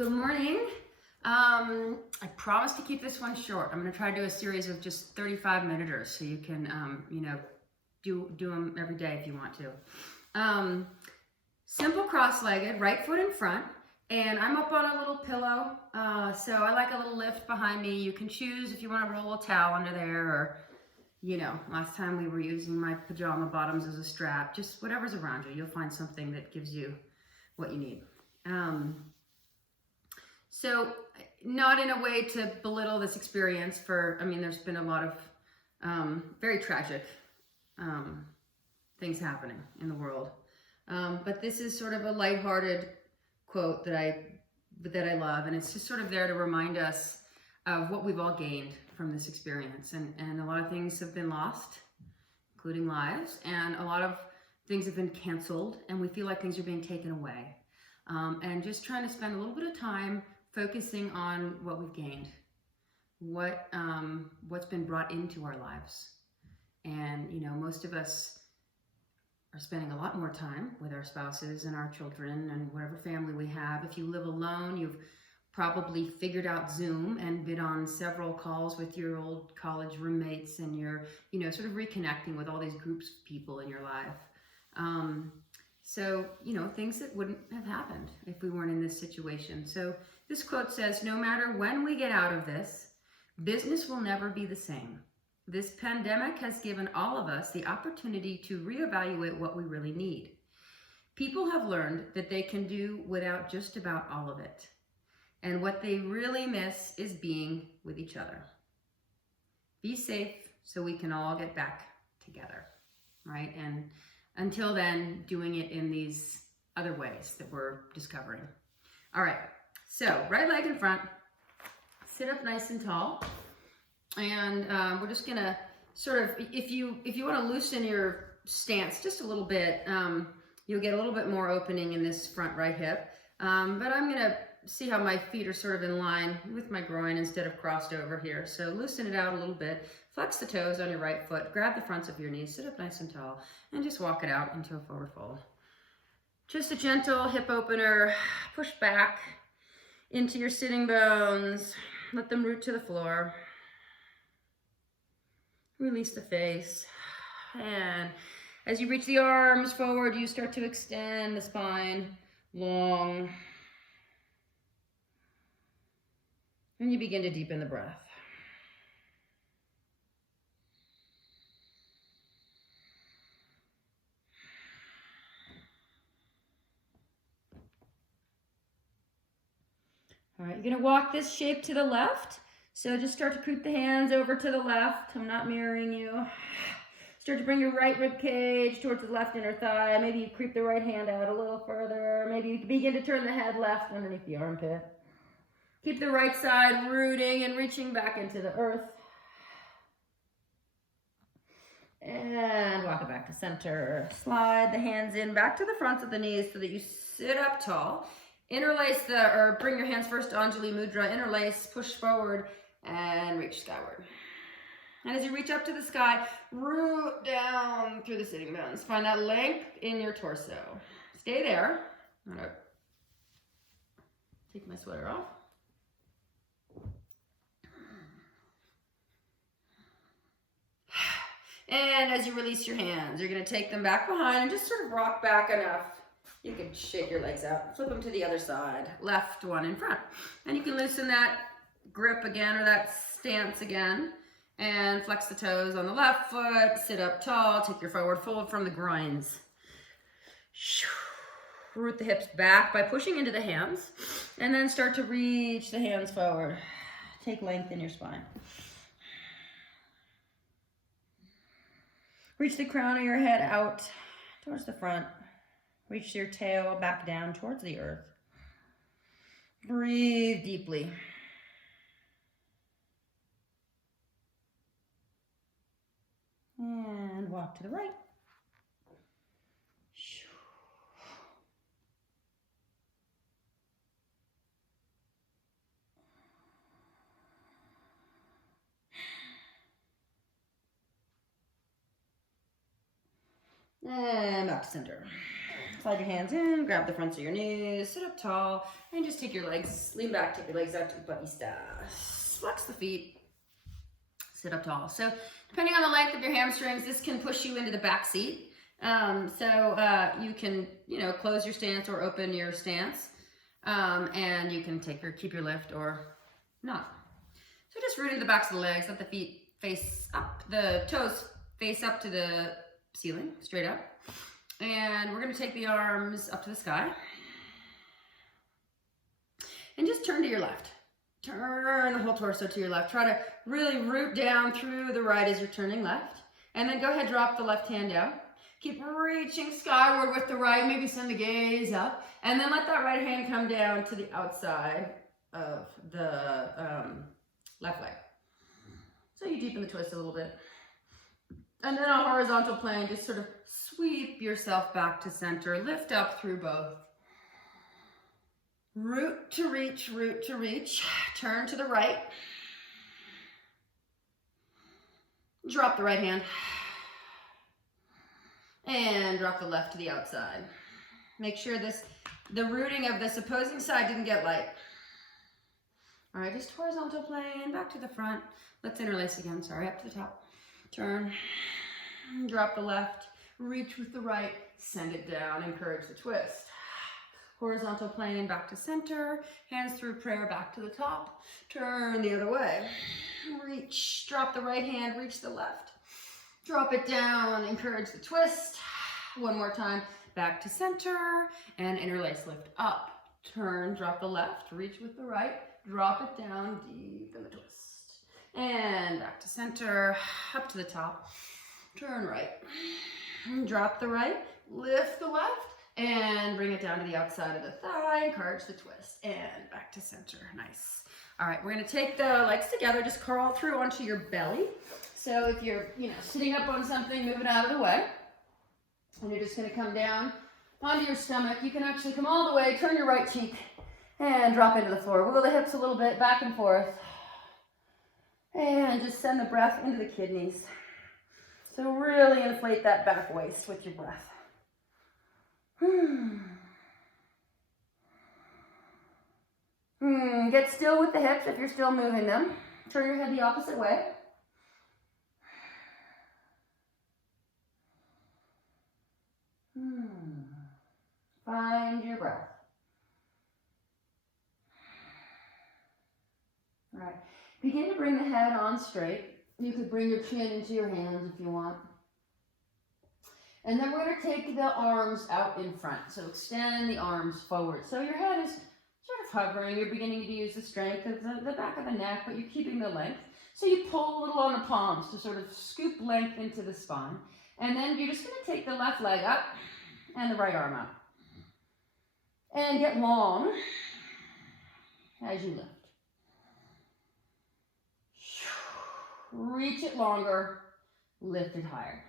Good morning. I promise to keep this one short. I'm going to try to do a series of just 35-minuters so you can, do them every day if you want to. Simple cross-legged, right foot in front, and I'm up on a little pillow, so I like a little lift behind me. You can choose if you want to roll a towel under there, or, last time we were using my pajama bottoms as a strap. Just whatever's around you. You'll find something that gives you what you need. So not in a way to belittle this experience there's been a lot of very tragic things happening in the world. But this is sort of a lighthearted quote that I love, and it's just sort of there to remind us of what we've all gained from this experience. And a lot of things have been lost, including lives, and a lot of things have been canceled, and we feel like things are being taken away. And just trying to spend a little bit of time focusing on what we've gained, what's been brought into our lives. And, most of us are spending a lot more time with our spouses and our children and whatever family we have. If you live alone, you've probably figured out Zoom and been on several calls with your old college roommates, and you're, sort of reconnecting with all these groups of people in your life. So, things that wouldn't have happened if we weren't in this situation. So this quote says, "No matter when we get out of this, business will never be the same. This pandemic has given all of us the opportunity to reevaluate what we really need. People have learned that they can do without just about all of it. And what they really miss is being with each other. Be safe so we can all get back together," right? And until then, doing it in these other ways that we're discovering. All right, so right leg in front, sit up nice and tall. And we're just gonna sort of, if you wanna loosen your stance just a little bit, you'll get a little bit more opening in this front right hip. But I'm gonna see how my feet are sort of in line with my groin instead of crossed over here. So loosen it out a little bit. Flex the toes on your right foot. Grab the fronts of your knees. Sit up nice and tall. And just walk it out into a forward fold. Just a gentle hip opener. Push back into your sitting bones. Let them root to the floor. Release the face. And as you reach the arms forward, you start to extend the spine long. And you begin to deepen the breath. All right, you're gonna walk this shape to the left. So just start to creep the hands over to the left. I'm not mirroring you. Start to bring your right rib cage towards the left inner thigh. Maybe you creep the right hand out a little further. Maybe you begin to turn the head left underneath the armpit. Keep the right side rooting and reaching back into the earth. And walk it back to center. Slide the hands in back to the fronts of the knees so that you sit up tall. Interlace bring your hands first to Anjali Mudra. Interlace, push forward, and reach skyward. And as you reach up to the sky, root down through the sitting bones. Find that length in your torso. Stay there. I'm gonna take my sweater off. And as you release your hands, you're gonna take them back behind and just sort of rock back enough. You can shake your legs out, flip them to the other side, left one in front. And you can loosen that grip again, or that stance again, and flex the toes on the left foot, sit up tall, take your forward fold from the groins. Root the hips back by pushing into the hands, and then start to reach the hands forward. Take length in your spine. Reach the crown of your head out towards the front. Reach your tail back down towards the earth. Breathe deeply. And walk to the right. And back to center. Slide your hands in, grab the fronts of your knees, sit up tall, and just take your legs, lean back, take your legs out to the puppy stance. Flex the feet, sit up tall. So depending on the length of your hamstrings, this can push you into the back seat. You can, close your stance or open your stance. And you can keep your lift or not. So just rooting the backs of the legs, let the feet face up, the toes face up to the ceiling, straight up. And we're gonna take the arms up to the sky. And just turn to your left. Turn the whole torso to your left. Try to really root down through the right as you're turning left. And then go ahead, drop the left hand down. Keep reaching skyward with the right, maybe send the gaze up. And then let that right hand come down to the outside of the left leg. So you deepen the twist a little bit. And then on horizontal plane, just sort of sweep yourself back to center. Lift up through both. Root to reach, root to reach. Turn to the right. Drop the right hand. And drop the left to the outside. Make sure the rooting of this opposing side didn't get light. All right, just horizontal plane, back to the front. Let's interlace again, sorry, up to the top. Turn, drop the left, reach with the right, send it down, encourage the twist. Horizontal plane, back to center, hands through prayer, back to the top. Turn the other way. Reach, drop the right hand, reach the left. Drop it down, encourage the twist. One more time, back to center, and interlace, lift up. Turn, drop the left, reach with the right, drop it down, deepen the twist. And back to center, up to the top. Turn right, drop the right, lift the left, and bring it down to the outside of the thigh, encourage the twist, and back to center, nice. All right, we're gonna take the legs together, just crawl through onto your belly. So if you're, sitting up on something, move it out of the way. And you're just gonna come down onto your stomach. You can actually come all the way, turn your right cheek, and drop into the floor. Wiggle the hips a little bit, back and forth. And just send the breath into the kidneys. So really inflate that back waist with your breath. Get still with the hips if you're still moving them. Turn your head the opposite way. Find your breath. All right. Begin to bring the head on straight. You could bring your chin into your hands if you want. And then we're going to take the arms out in front. So extend the arms forward. So your head is sort of hovering. You're beginning to use the strength of the back of the neck, but you're keeping the length. So you pull a little on the palms to sort of scoop length into the spine. And then you're just going to take the left leg up and the right arm out. And get long as you lift. Reach it longer, lift it higher.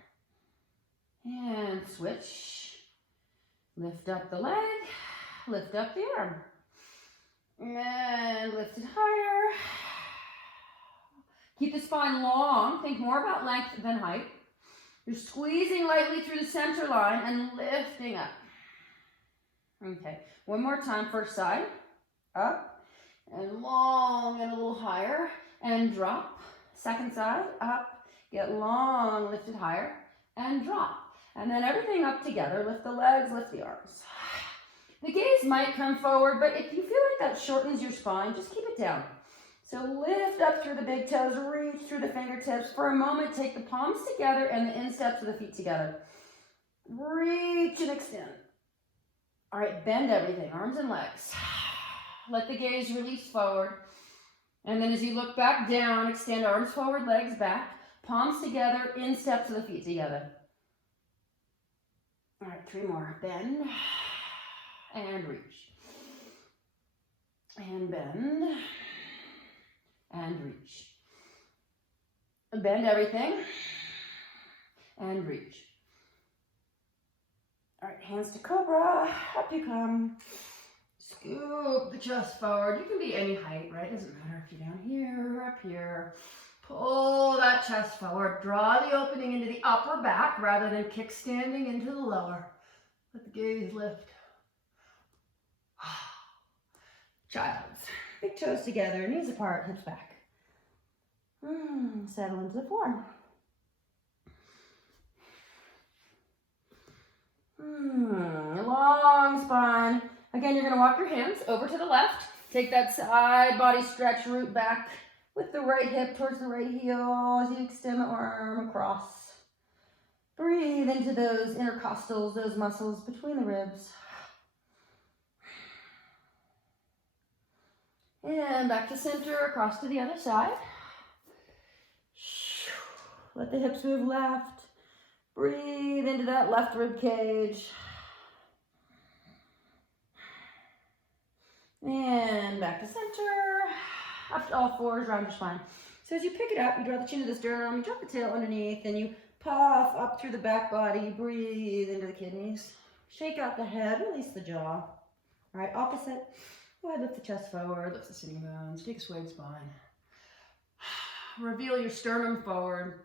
And switch. Lift up the leg, lift up the arm. And lift it higher. Keep the spine long. Think more about length than height. You're squeezing lightly through the center line and lifting up. Okay, one more time, first side. Up and long and a little higher. And drop. Second side, up, get long, lift it higher, and drop. And then everything up together, lift the legs, lift the arms. The gaze might come forward, but if you feel like that shortens your spine, just keep it down. So lift up through the big toes, reach through the fingertips. For a moment, take the palms together and the insteps of the feet together. Reach and extend. All right, bend everything, arms and legs. Let the gaze release forward. And then as you look back down, extend arms forward, legs back, palms together, insteps of the feet together. All right, 3 more. Bend and reach. And bend and reach. Bend everything and reach. All right, hands to cobra, up you come. Scoop the chest forward. You can be any height, right? Doesn't matter if you're down here or up here. Pull that chest forward. Draw the opening into the upper back rather than kickstanding into the lower. Let the gaze lift. Child's. Big toes together, knees apart, hips back. Settle into the floor. Long spine. Again, you're going to walk your hands over to the left. Take that side body stretch, root back with the right hip towards the right heel as you extend the arm across. Breathe into those intercostals, those muscles between the ribs. And back to center, across to the other side. Let the hips move left. Breathe into that left rib cage. And back to center. Up to all fours, round your spine. So as you pick it up, you draw the chin to the sternum, you drop the tail underneath, and you puff up through the back body. Breathe into the kidneys. Shake out the head, release the jaw. All right, opposite. Go ahead, lift the chest forward, lift the sitting bones, take a swayed spine. Reveal your sternum forward.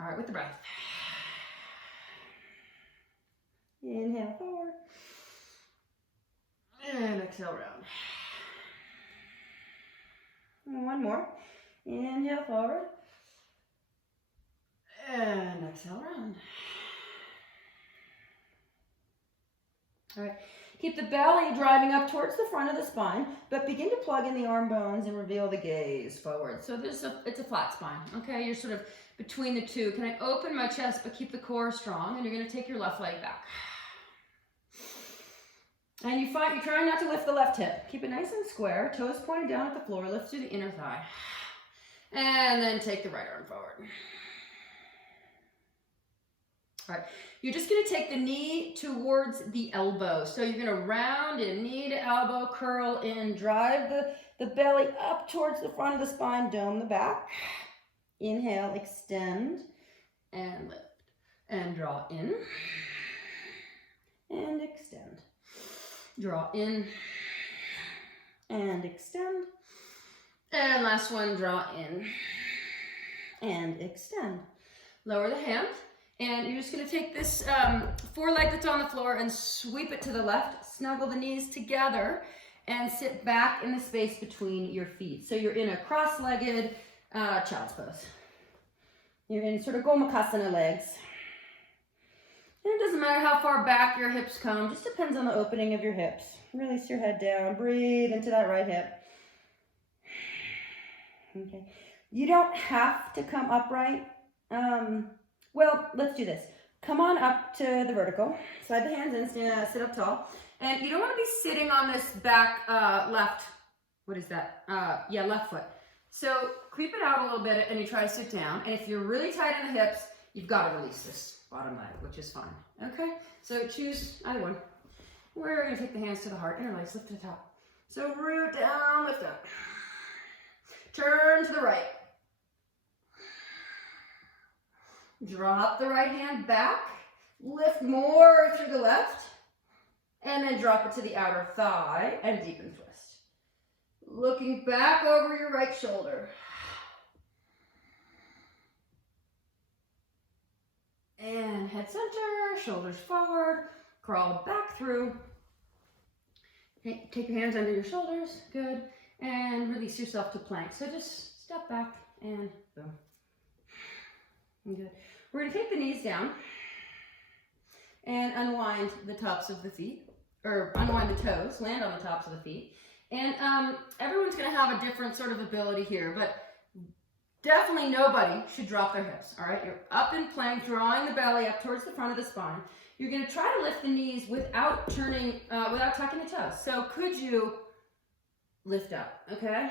All right, with the breath. Inhale forward. And exhale round. And one more. Inhale forward. And exhale round. All right. Keep the belly driving up towards the front of the spine, but begin to plug in the arm bones and reveal the gaze forward. So it's a flat spine, okay? You're sort of between the two. Can I open my chest but keep the core strong? And you're going to take your left leg back. And you're trying not to lift the left hip. Keep it nice and square, toes pointed down at the floor, lift through the inner thigh. And then take the right arm forward. All right, you're just gonna take the knee towards the elbow. So you're gonna round in, knee to elbow, curl in, drive the belly up towards the front of the spine, dome the back. Inhale, extend, and lift. And draw in, and extend. Draw in, and extend. And last one, draw in, and extend. Lower the hands. And you're just going to take this foreleg that's on the floor and sweep it to the left, snuggle the knees together, and sit back in the space between your feet. So you're in a cross-legged child's pose. You're in sort of gomakasana legs. And it doesn't matter how far back your hips come, just depends on the opening of your hips. Release your head down, breathe into that right hip. Okay. You don't have to come upright. Well, let's do this. Come on up to the vertical. Slide the hands in, sit up tall. And you don't want to be sitting on this back left, what is that? Left foot. So creep it out a little bit and you try to sit down. And if you're really tight in the hips, you've got to release this bottom leg, which is fine. Okay? So choose either one. We're going to take the hands to the heart, inner legs, lift to the top. So root down, lift up. Turn to the right. Drop the right hand back, lift more through the left, and then drop it to the outer thigh and deepen twist. Looking back over your right shoulder. And head center, shoulders forward, crawl back through. Take your hands under your shoulders, good, and release yourself to plank. So just step back and boom. Good. We're going to take the knees down and unwind the tops of the feet, or unwind the toes, land on the tops of the feet. And everyone's going to have a different sort of ability here, but definitely nobody should drop their hips, all right? You're up in plank, drawing the belly up towards the front of the spine. You're going to try to lift the knees without tucking the toes. So could you lift up, okay?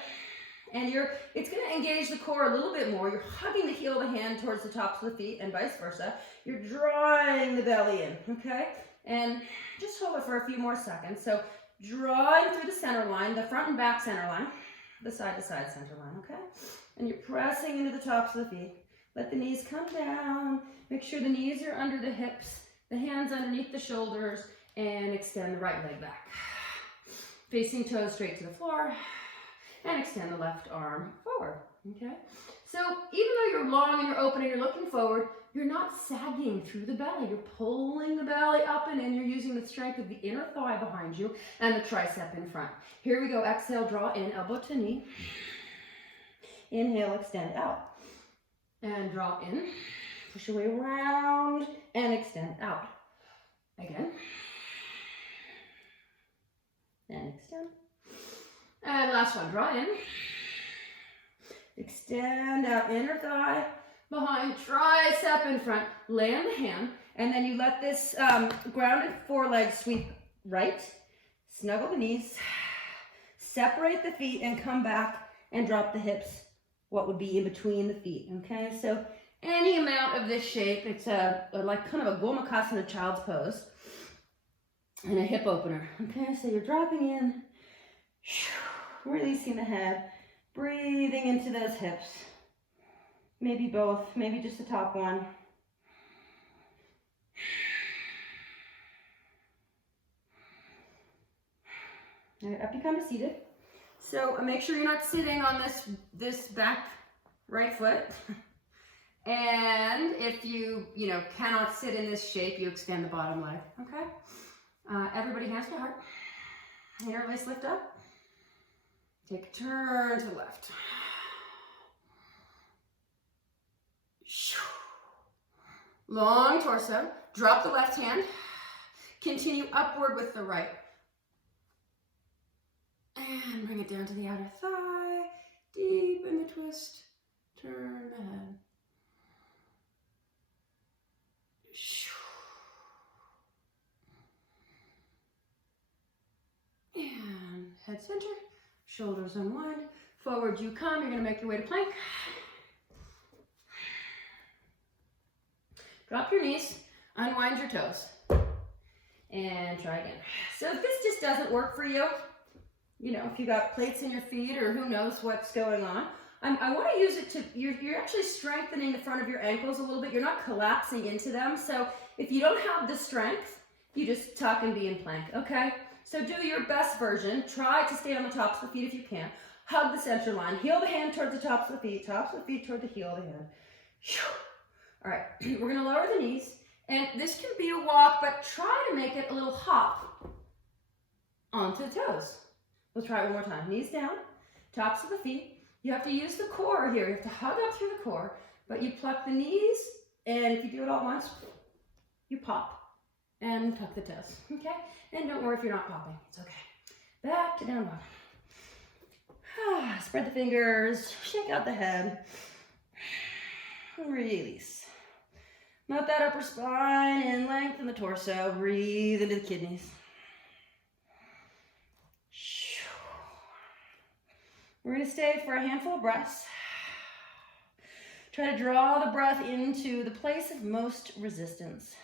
And it's going to engage the core a little bit more. You're hugging the heel of the hand towards the tops of the feet and vice versa. You're drawing the belly in, okay? And just hold it for a few more seconds. So drawing through the center line, the front and back center line, the side to side center line, okay? And you're pressing into the tops of the feet. Let the knees come down. Make sure the knees are under the hips, the hands underneath the shoulders, and extend the right leg back. Facing toes straight to the floor. And extend the left arm forward, okay? So even though you're long and you're open and you're looking forward, you're not sagging through the belly. You're pulling the belly up and in. You're using the strength of the inner thigh behind you and the tricep in front. Here we go. Exhale, draw in, elbow to knee. Inhale, extend out. And draw in. Push your way around and extend out. Again. And extend. And last one, draw in. Extend out, inner thigh behind, tricep in front. Land the hand, and then you let this grounded foreleg sweep right. Snuggle the knees. Separate the feet and come back and drop the hips, what would be in between the feet, okay? So any amount of this shape, it's like kind of a Gomakasana child's pose and a hip opener, okay? So you're dropping in, releasing the head, breathing into those hips. Maybe both, maybe just the top one. All right, up you come to seated. So make sure you're not sitting on this back right foot. And if you cannot sit in this shape, you extend the bottom leg, okay? Everybody hands to heart. Interlace, lift up. Take a turn to the left. Long torso. Drop the left hand. Continue upward with the right. And bring it down to the outer thigh. Deepen the twist. Turn the head. And head center. Shoulders unwind. Forward you come. You're going to make your way to plank. Drop your knees. Unwind your toes. And try again. So if this just doesn't work for you, if you got plates in your feet or who knows what's going on, I want to use it to, you're actually strengthening the front of your ankles a little bit. You're not collapsing into them. So if you don't have the strength, you just tuck and be in plank, okay? So do your best version. Try to stay on the tops of the feet if you can. Hug the center line. Heel the hand towards the tops of the feet. Tops of the feet toward the heel of the hand. All right, we're going to lower the knees. And this can be a walk, but try to make it a little hop onto the toes. We'll try it one more time. Knees down, tops of the feet. You have to use the core here. You have to hug up through the core, but you pluck the knees, and if you do it all at once, you pop and tuck the toes, okay? And don't worry if you're not popping. It's okay. Back to down dog. Spread the fingers, shake out the head. Release. Melt that upper spine and lengthen the torso. Breathe into the kidneys. We're going to stay for a handful of breaths. Try to draw the breath into the place of most resistance.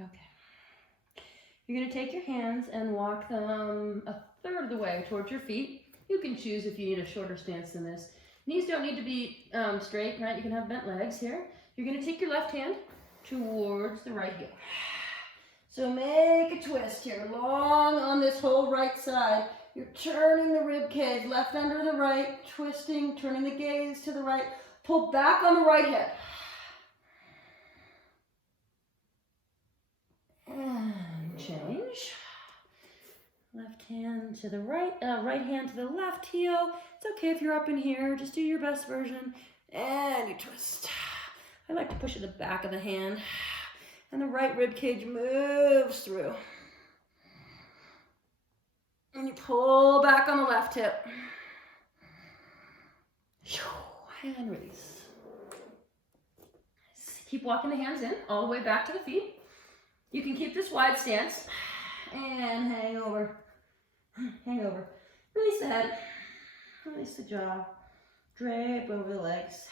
Okay. You're going to take your hands and walk them a third of the way towards your feet. You can choose if you need a shorter stance than this. Knees don't need to be straight, right? You can have bent legs here. You're going to take your left hand towards the right heel. So make a twist here, long on this whole right side. You're turning the rib cage, left under the right, twisting, turning the gaze to the right. Pull back on the right hip. And change. Left hand to the right, right hand to the left heel. It's okay if you're up in here, just do your best version. And you twist. I like to push at the back of the hand. And the right rib cage moves through. And you pull back on the left hip. And release. Keep walking the hands in, all the way back to the feet. You can keep this wide stance. And hang over. Hang over. Release the head. Release the jaw. Drape over the legs.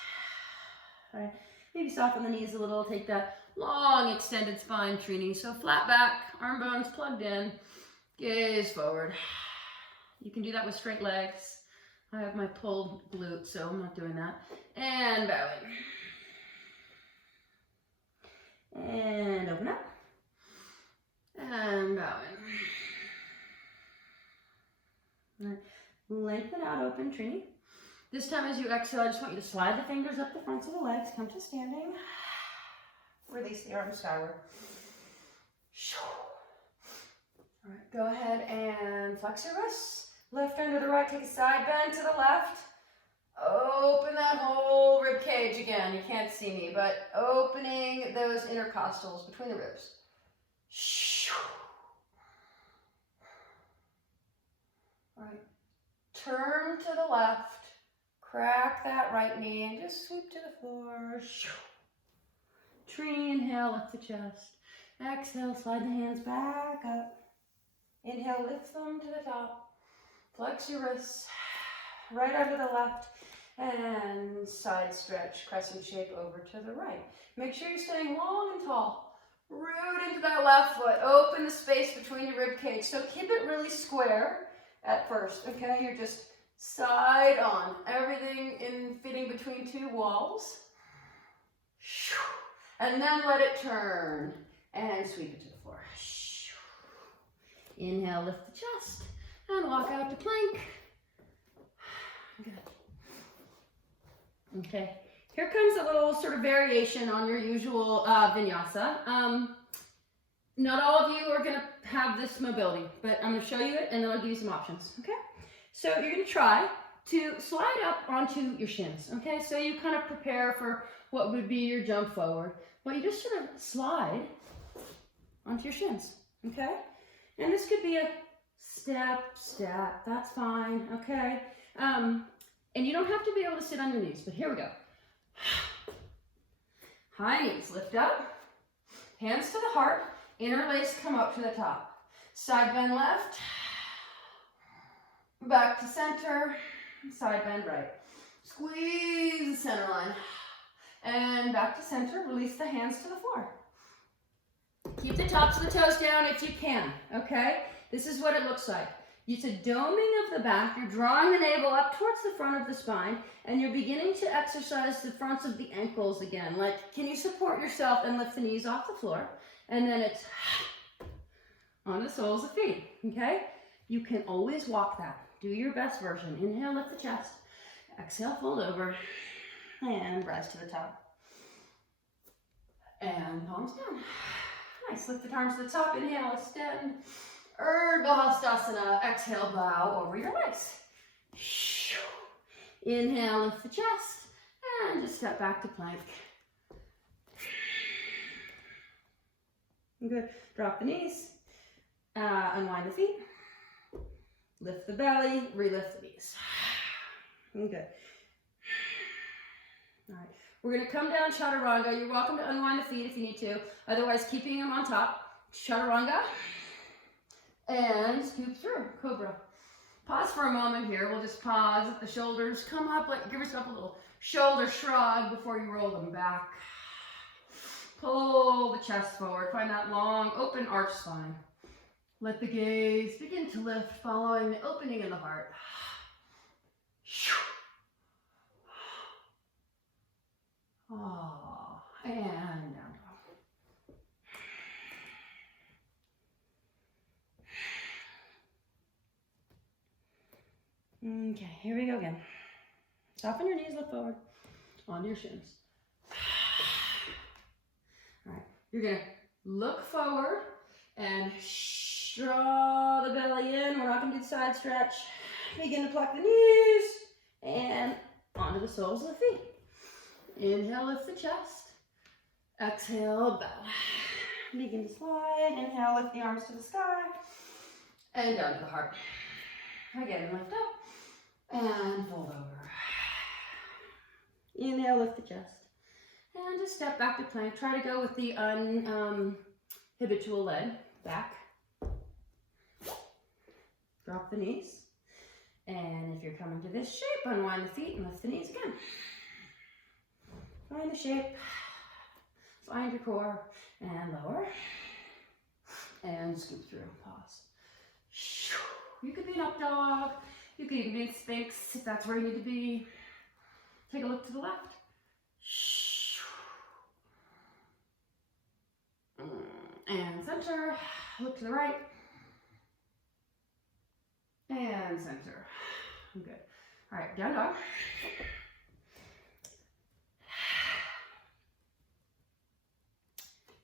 All right. Maybe soften the knees a little. Take that long extended spine, tree knee. So flat back, arm bones plugged in. Gaze forward. You can do that with straight legs. I have my pulled glute, so I'm not doing that. And bowing. And open up. And bowing. All right. Lengthen out, open, Trini. This time as you exhale, I just want you to slide the fingers up the fronts of the legs, come to standing. Release the arms skyward. All right, go ahead and flex your wrists. Left arm to the right, take a side bend to the left. Open that whole rib cage again. You can't see me, but opening those intercostals between the ribs. All right, turn to the left. Crack that right knee and just sweep to the floor. Trini, inhale, lift the chest. Exhale, slide the hands back up. Inhale, lift them to the top. Flex your wrists. Right arm to the left. And side stretch, crescent shape over to the right. Make sure you're staying long and tall. Root into that left foot. Open the space between your rib cage. So keep it really square at first, okay? You're just side on. Everything in fitting between two walls. And then let it turn. And sweep it to the floor. Inhale, lift the chest. And walk out to plank. Good. Okay. Here comes a little sort of variation on your usual vinyasa. Not all of you are going to have this mobility, but I'm going to show you it and then I'll give you some options. Okay? So you're going to try to slide up onto your shins. Okay? So you kind of prepare for what would be your jump forward. Well, you just sort of slide onto your shins. Okay? And this could be a step, that's fine. Okay? And you don't have to be able to sit on your knees, but here we go. High knees, lift up. Hands to the heart. Interlace, come up to the top. Side bend left. Back to center. Side bend right. Squeeze the center line. And back to center. Release the hands to the floor. Keep the tops of the toes down if you can, okay? This is what it looks like. It's a doming of the back. You're drawing the navel up towards the front of the spine, and you're beginning to exercise the fronts of the ankles again. Like, can you support yourself and lift the knees off the floor? And then it's on the soles of feet, okay? You can always walk that. Do your best version. Inhale, lift the chest. Exhale, fold over, and rise to the top. And palms down. Nice. Lift the arms to the top. Inhale, extend. Urdhva Hastasana. Exhale, bow over your legs. Inhale, lift the chest. And just step back to plank. Good. Drop the knees. Unwind the feet. Lift the belly. Relift the knees. Good. All right. We're going to come down chaturanga. You're welcome to unwind the feet if you need to. Otherwise, keeping them on top. Chaturanga. And scoop through. Cobra. Pause for a moment here. We'll just pause. Let the shoulders come up. Like, give yourself a little shoulder shrug before you roll them back. Pull the chest forward. Find that long, open arch spine. Let the gaze begin to lift, following the opening in the heart. Oh, and down. Okay, here we go again. Soften your knees, look forward. Onto your shins. All right, you're gonna look forward and draw the belly in. We're not gonna do the side stretch. Begin to pluck the knees and onto the soles of the feet. Inhale, lift the chest. Exhale, bow. Begin to slide. Inhale, lift the arms to the sky. And down to the heart. Again, lift up. And fold over. Inhale, lift the chest. And just step back to plank. Try to go with the habitual leg back. Drop the knees. And if you're coming to this shape, unwind the feet and lift the knees again. Find the shape. Find your core. And lower. And scoop through. Pause. You could be an up dog. You could even be in Sphinx if that's where you need to be. Take a look to the left. And center. Look to the right. And center. Good. All right, down dog.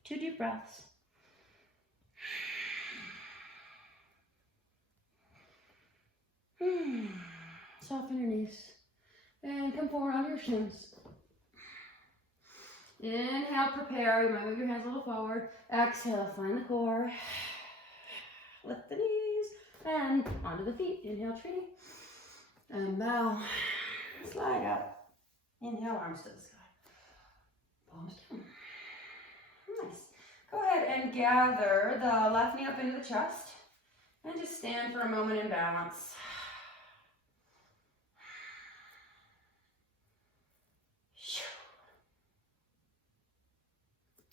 Two deep breaths. Soften your knees. And come forward onto your shins. Inhale, prepare. You might move your hands a little forward. Exhale, find the core. Lift the knees. And onto the feet. Inhale, tree. And bow. Slide up. Inhale, arms to the sky. Palms down. Nice. Go ahead and gather the left knee up into the chest. And just stand for a moment in balance.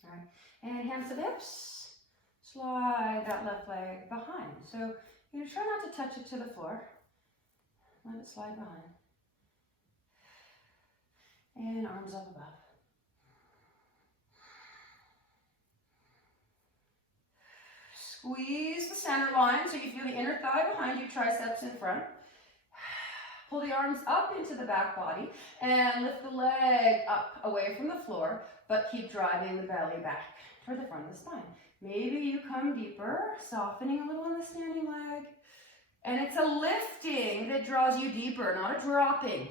All right. And hands to the hips. Slide that left leg behind. So you're going to try not to touch it to the floor. Let it slide behind. And arms up above. Squeeze the center line so you feel the inner thigh behind you, triceps in front. Pull the arms up into the back body and lift the leg up away from the floor, but keep driving the belly back toward the front of the spine. Maybe you come deeper, softening a little on the standing leg. And it's a lifting that draws you deeper, not a dropping.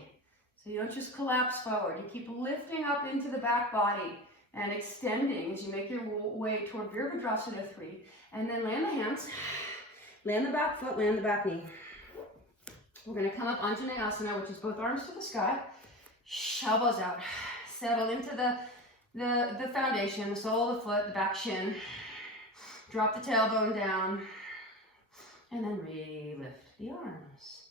So you don't just collapse forward. You keep lifting up into the back body and extending as you make your way toward Virabhadrasana 3. And then land the hands, land the back foot, land the back knee. We're going to come up Anjaneyasana, which is both arms to the sky, elbows out. Settle into the foundation, the sole of the foot, the back shin. Drop the tailbone down. And then re-lift the arms.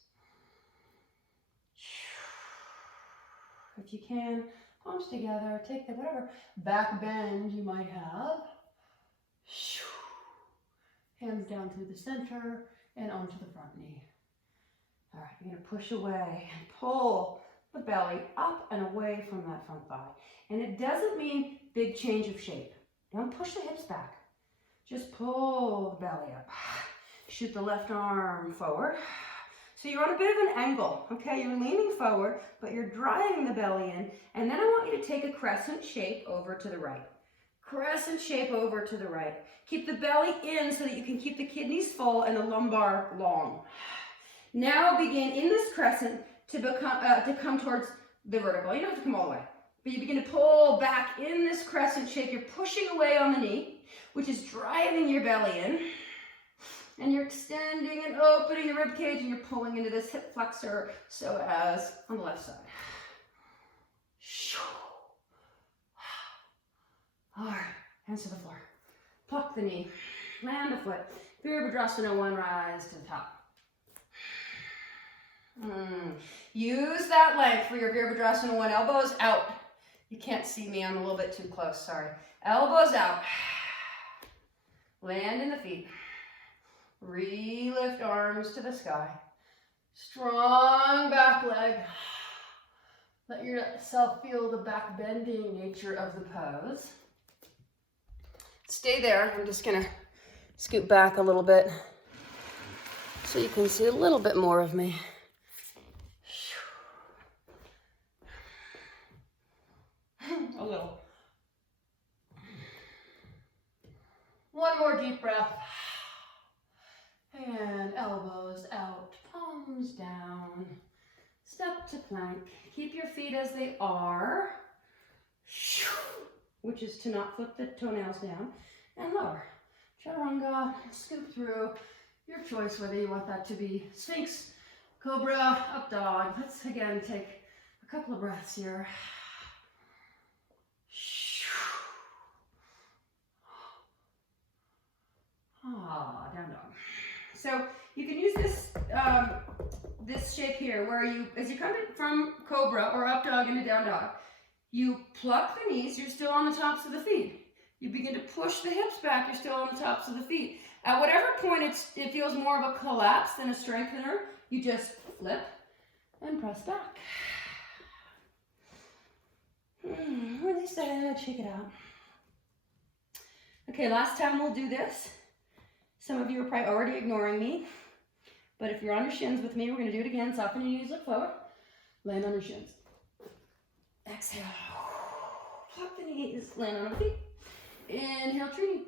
If you can, palms together, take the whatever back bend you might have. Hands down through the center and onto the front knee. All right, you're going to push away and pull the belly up and away from that front thigh. And it doesn't mean big change of shape. Don't push the hips back. Just pull the belly up. Shoot the left arm forward. So you're on a bit of an angle, okay? You're leaning forward, but you're driving the belly in. And then I want you to take a crescent shape over to the right. Crescent shape over to the right. Keep the belly in so that you can keep the kidneys full and the lumbar long. Now begin in this crescent to come towards the vertical. You don't have to come all the way. But you begin to pull back in this crescent shape. You're pushing away on the knee, which is driving your belly in. And you're extending and opening the rib cage, and you're pulling into this hip flexor so as on the left side. All right, hands to the floor. Pluck the knee, land the foot. Virabhadrasana 1, rise to the top. Use that length for your Virabhadrasana 1, elbows out. You can't see me, I'm a little bit too close, sorry. Elbows out. Land in the feet. Re-lift arms to the sky. Strong back leg. Let yourself feel the back bending nature of the pose. Stay there. I'm just going to scoot back a little bit so you can see a little bit more of me. A little. One more deep breath. And elbows out, palms down. Step to plank. Keep your feet as they are, which is to not flip the toenails down, and lower. Chaturanga, scoop through. Your choice whether you want that to be Sphinx, Cobra, Up Dog. Let's again take a couple of breaths here. Down dog. So you can use this this shape here where you, as you come in from Cobra or Up Dog into Down Dog, you pluck the knees, you're still on the tops of the feet. You begin to push the hips back, you're still on the tops of the feet. At whatever point it feels more of a collapse than a strengthener, you just flip and press back. Release the head, shake it out. Okay, last time we'll do this. Some of you are probably already ignoring me, but if you're on your shins with me, we're going to do it again. Soften your knees, look forward. Land on your shins. Exhale. Flop the knees, land on the feet. Inhale, tree,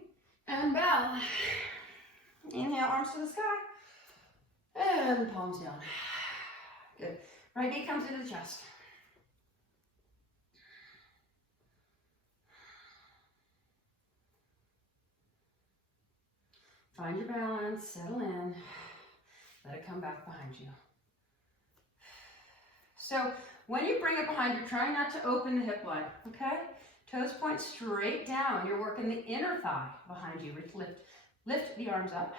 and bow. Inhale, arms to the sky, and palms down. Good. Right knee comes into the chest. Find your balance, settle in, let it come back behind you. So when you bring it behind you, try not to open the hip line, okay? Toes point straight down. You're working the inner thigh behind you. Lift the arms up.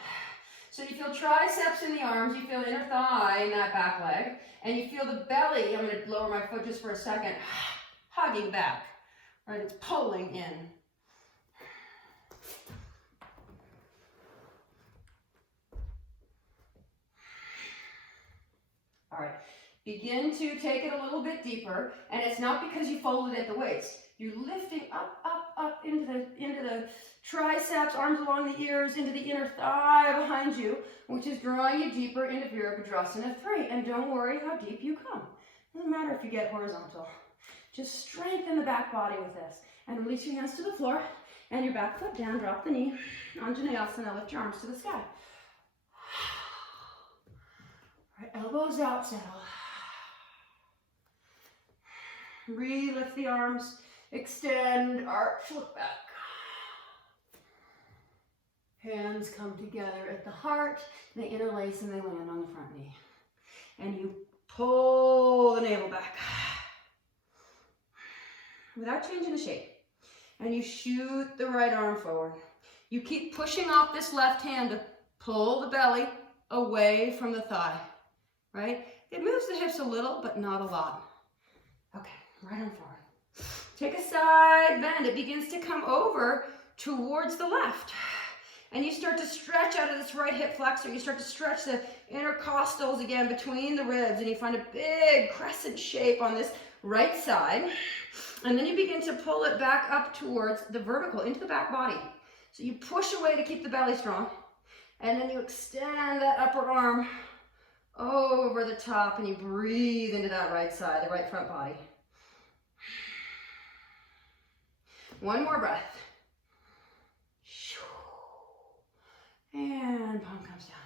So you feel triceps in the arms, you feel inner thigh in that back leg, and you feel the belly, I'm going to lower my foot just for a second, hugging back, right? It's pulling in. All right, begin to take it a little bit deeper, and it's not because you folded at the waist. You're lifting up, up, up into the triceps, arms along the ears, into the inner thigh behind you, which is drawing you deeper into Virabhadrasana 3. And don't worry how deep you come. Doesn't matter if you get horizontal. Just strengthen the back body with this. And release your hands to the floor, and your back foot down, drop the knee. Anjaneyasana, lift your arms to the sky. Right, elbows out, settle. Re-lift the arms, extend, arch, look back. Hands come together at the heart, they interlace and they land on the front knee. And you pull the navel back without changing the shape. And you shoot the right arm forward. You keep pushing off this left hand to pull the belly away from the thigh, right? It moves the hips a little, but not a lot. Okay, right arm forward. Take a side bend. It begins to come over towards the left. And you start to stretch out of this right hip flexor. You start to stretch the intercostals again between the ribs, and you find a big crescent shape on this right side. And then you begin to pull it back up towards the vertical, into the back body. So you push away to keep the belly strong. And then you extend that upper arm over the top, and you breathe into that right side, the right front body. One more breath. And palm comes down.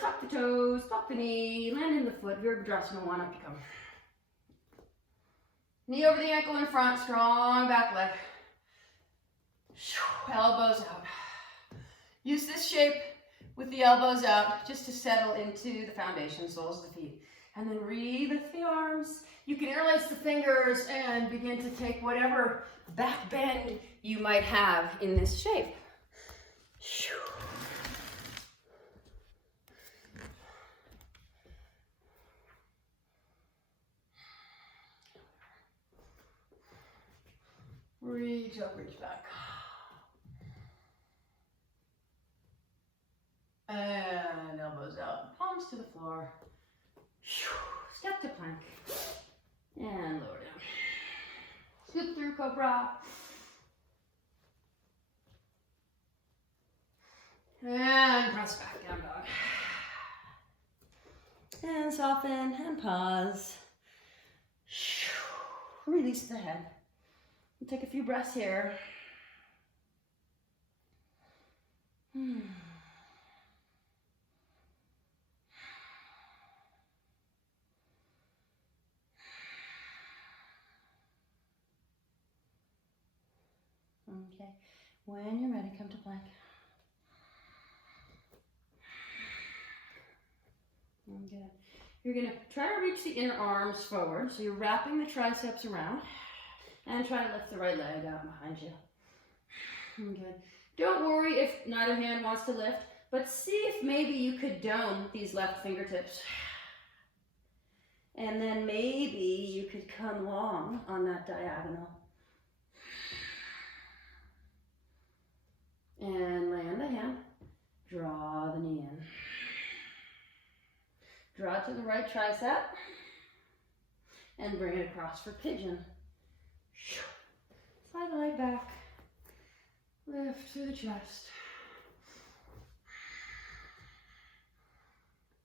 Tuck the toes, tuck the knee, land in the foot, Virabhadrasana 1, up you come. Knee over the ankle in front, strong back leg. Elbows out. Use this shape with the elbows out just to settle into the foundation, soles of the feet. And then re-lift the arms. You can interlace the fingers and begin to take whatever back bend you might have in this shape. Reach up, reach back. And elbows out, palms to the floor. Step to plank. And lower down. Scoop through cobra. And press back, down dog. And soften and pause. Release the head. We'll take a few breaths here. Okay, when you're ready, come to plank. Good. You're going to try to reach the inner arms forward. So you're wrapping the triceps around and try to lift the right leg out behind you. Good. Don't worry if neither hand wants to lift, but see if maybe you could dome these left fingertips. And then maybe you could come long on that diagonal. And land the hand out to the right tricep. And bring it across for pigeon. Slide the leg back. Lift through the chest.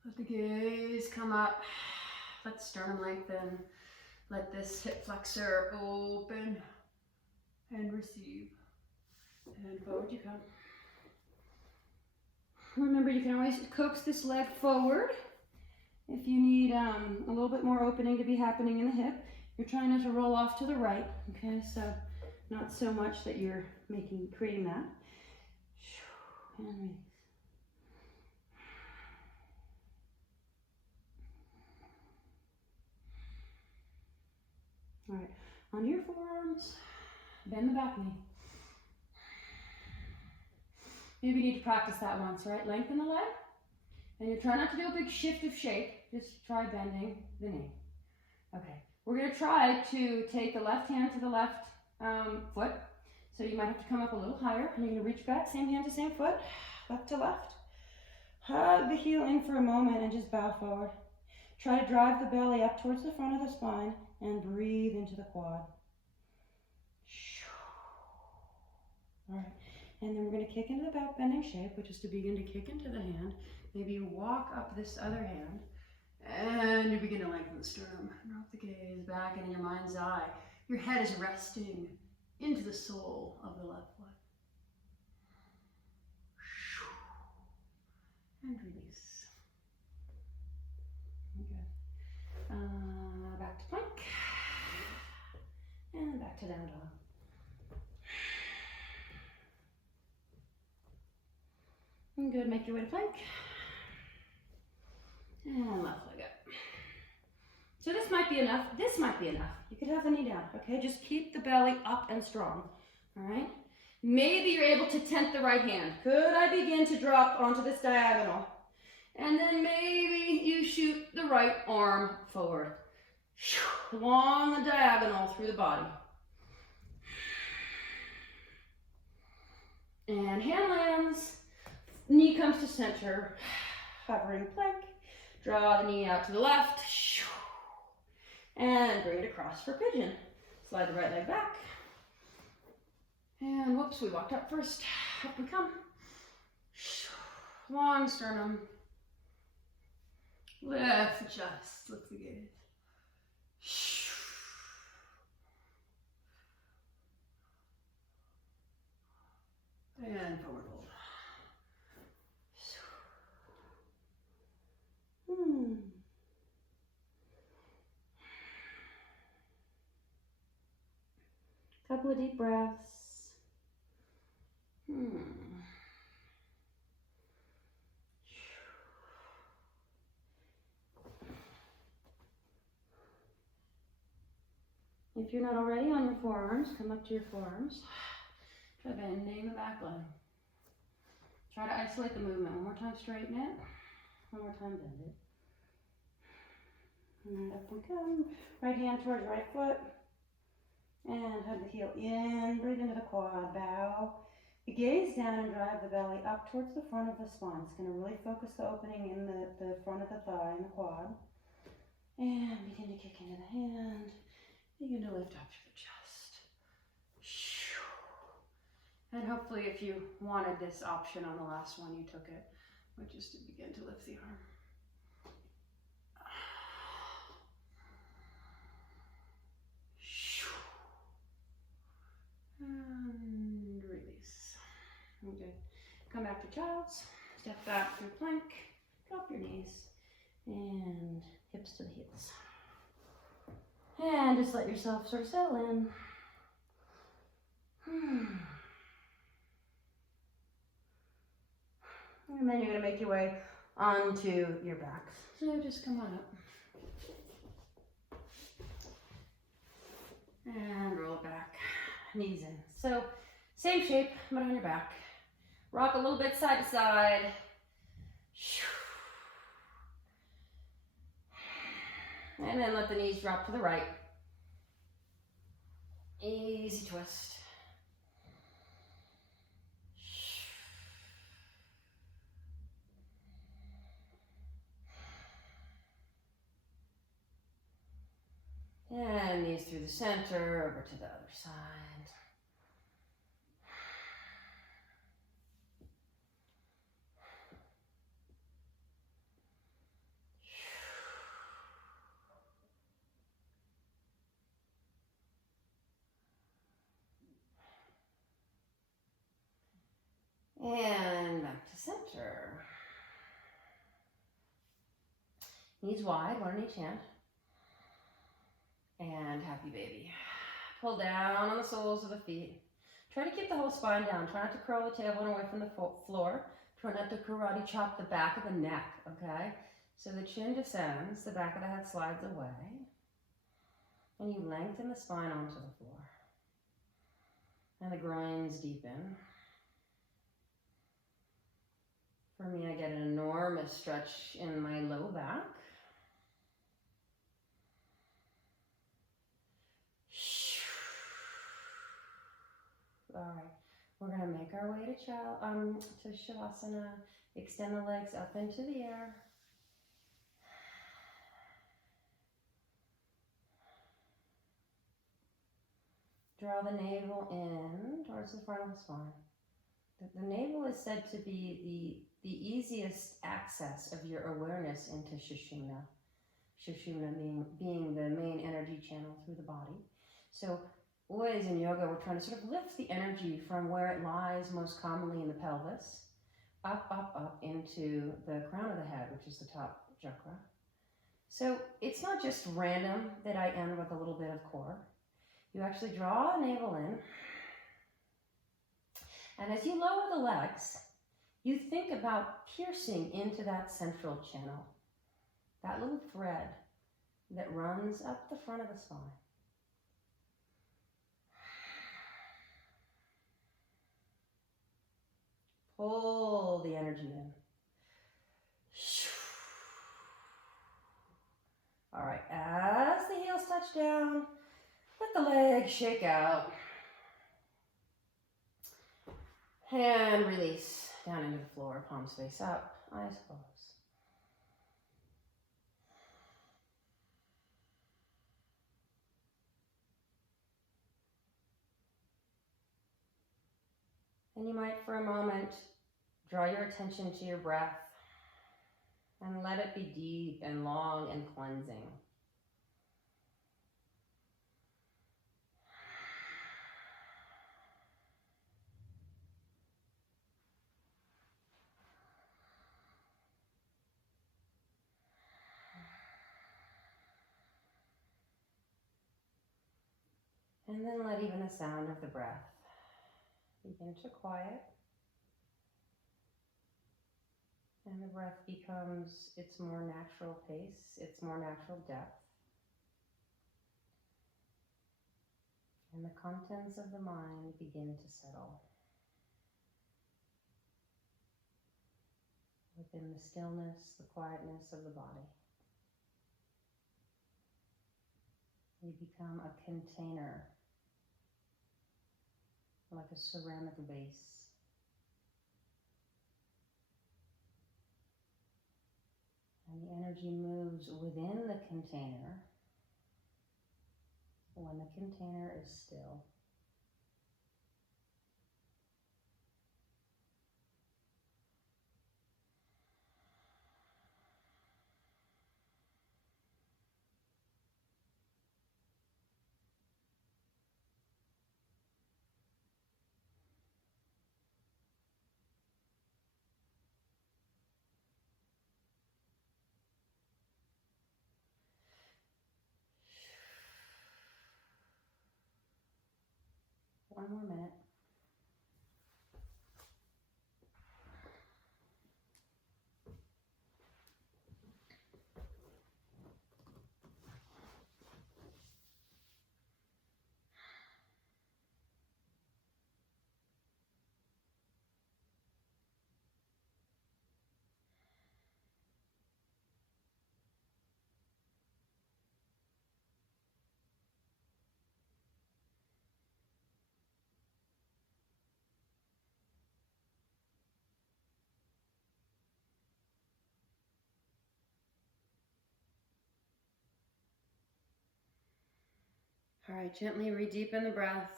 Let the gaze come up. Let the sternum lengthen. Let this hip flexor open and receive. And forward you come. Remember, you can always coax this leg forward if you need a little bit more opening to be happening in the hip. You're trying not to roll off to the right, okay? So not so much that you're creating that. And release. All right, on your forearms, bend the back knee. Maybe you need to practice that once, right? Lengthen the leg, and you try not to do a big shift of shape. Just try bending the knee. Okay, we're gonna try to take the left hand to the left foot. So you might have to come up a little higher, and you're gonna reach back, same hand to same foot, left to left. Hug the heel in for a moment and just bow forward. Try to drive the belly up towards the front of the spine and breathe into the quad. All right, and then we're gonna kick into the back bending shape, which is to begin to kick into the hand. Maybe you walk up this other hand, and you begin to lengthen the sternum. Drop the gaze back, and in your mind's eye, your head is resting into the sole of the left foot. And release. Okay. Back to plank. And back to down dog. Good, make your way to plank. And left leg up. So this might be enough. This might be enough. You could have the knee down, okay? Just keep the belly up and strong, all right? Maybe you're able to tent the right hand. Could I begin to drop onto this diagonal? And then maybe you shoot the right arm forward. Along the diagonal through the body. And hand lands. Knee comes to center. Hovering plank. Draw the knee out to the left. And bring it across for pigeon. Slide the right leg back. And whoops, we walked up first. Up we come. Long sternum. Lift the chest, lift the gaze. And forward fold. Couple of deep breaths. If you're not already on your forearms, come up to your forearms. Try bending the back leg. Try to isolate the movement. One more time, straighten it. One more time, bend it. And up we come. Right hand towards right foot. And hug the heel in. Breathe into the quad. Bow. You gaze down and drive the belly up towards the front of the spine. It's going to really focus the opening in the front of the thigh and the quad. And begin to kick into the hand. Begin to lift up through the chest. And hopefully if you wanted this option on the last one, you took it, which is to begin to lift the arm. And release. Okay. Come back to child's. Step back through plank. Drop your knees. And hips to the heels. And just let yourself sort of settle in. And then you're going to make your way onto your backs. So just come on up. And roll it back. Knees in. So same shape, but on your back. Rock a little bit side to side. And then let the knees drop to the right. Easy twist. knees through the center, over to the other side. And back to center. Knees wide, one in each hand. And happy baby. Pull down on the soles of the feet. Try to keep the whole spine down. Try not to curl the tailbone away from the floor. Try not to karate chop the back of the neck, okay? So the chin descends, the back of the head slides away. And you lengthen the spine onto the floor. And the groins deepen. For me, I get an enormous stretch in my low back. All right, we're gonna make our way to Shavasana. Extend the legs up into the air. Draw the navel in towards the front of the spine. The navel is said to be the easiest access of your awareness into Sushumna. Sushumna being the main energy channel through the body. So always in yoga, we're trying to sort of lift the energy from where it lies most commonly in the pelvis, up into the crown of the head, which is the top chakra. So it's not just random that I end with a little bit of core. You actually draw the navel in, and as you lower the legs, you think about piercing into that central channel, that little thread that runs up the front of the spine. Pull the energy in. All right, as the heels touch down, let the legs shake out. And release down into the floor, palms face up, eyes closed. And you might, for a moment, draw your attention to your breath and let it be deep and long and cleansing. And then let even the sound of the breath begin to quiet. And the breath becomes its more natural pace, its more natural depth. And the contents of the mind begin to settle within the stillness, the quietness of the body. You become a container, like a ceramic vase. And the energy moves within the container when the container is still. One more minute. All right, gently re-deepen the breath.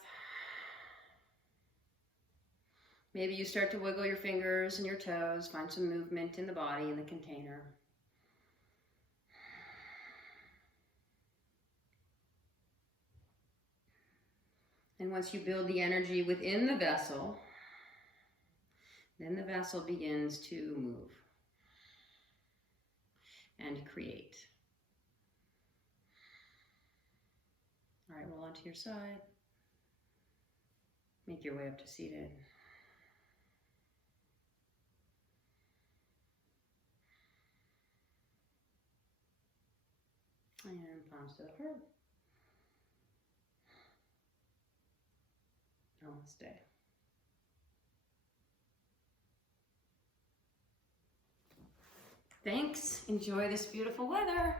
Maybe you start to wiggle your fingers and your toes, find some movement in the body, in the container. And once you build the energy within the vessel, then the vessel begins to move and create. All right, roll onto your side. Make your way up to seated. And palms to the heart. Namaste. Thanks. Enjoy this beautiful weather.